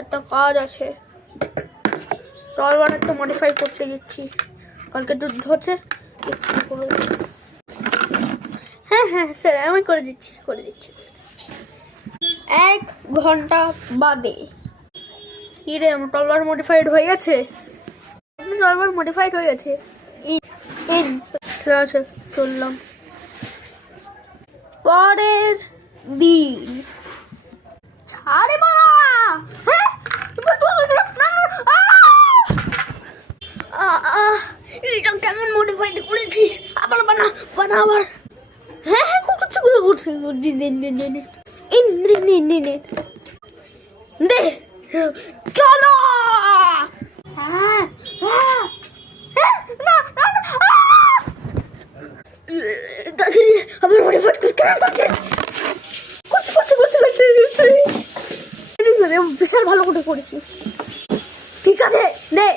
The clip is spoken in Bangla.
একটা কাজ আছে, তরবার একটা মডিফাই করতে গেছি। কালকে যুদ্ধ হচ্ছে। হ্যাঁ হ্যাঁ স্যার, আমি করে দিচ্ছি। 1 ঘন্টা বাদে। কি রে, আমার তরবার মডিফাইড হয়ে গেছে। তরবার মডিফাইড হয়ে গেছে। ঠিক আছে, চললাম। পরের দিন। ছাড়ে বানা। হ্যাঁ, এটা কেমন মডিফাইড করেছিস? আবার বানা আবার। হ্যাঁ হ্যাঁ করছে দে, চলো। হ্যাঁ হ্যাঁ হ্যাঁ, না না না, আবার মডিফাইড করছে। বিশাল ভালো করে করেছি। ঠিক আছে, নে।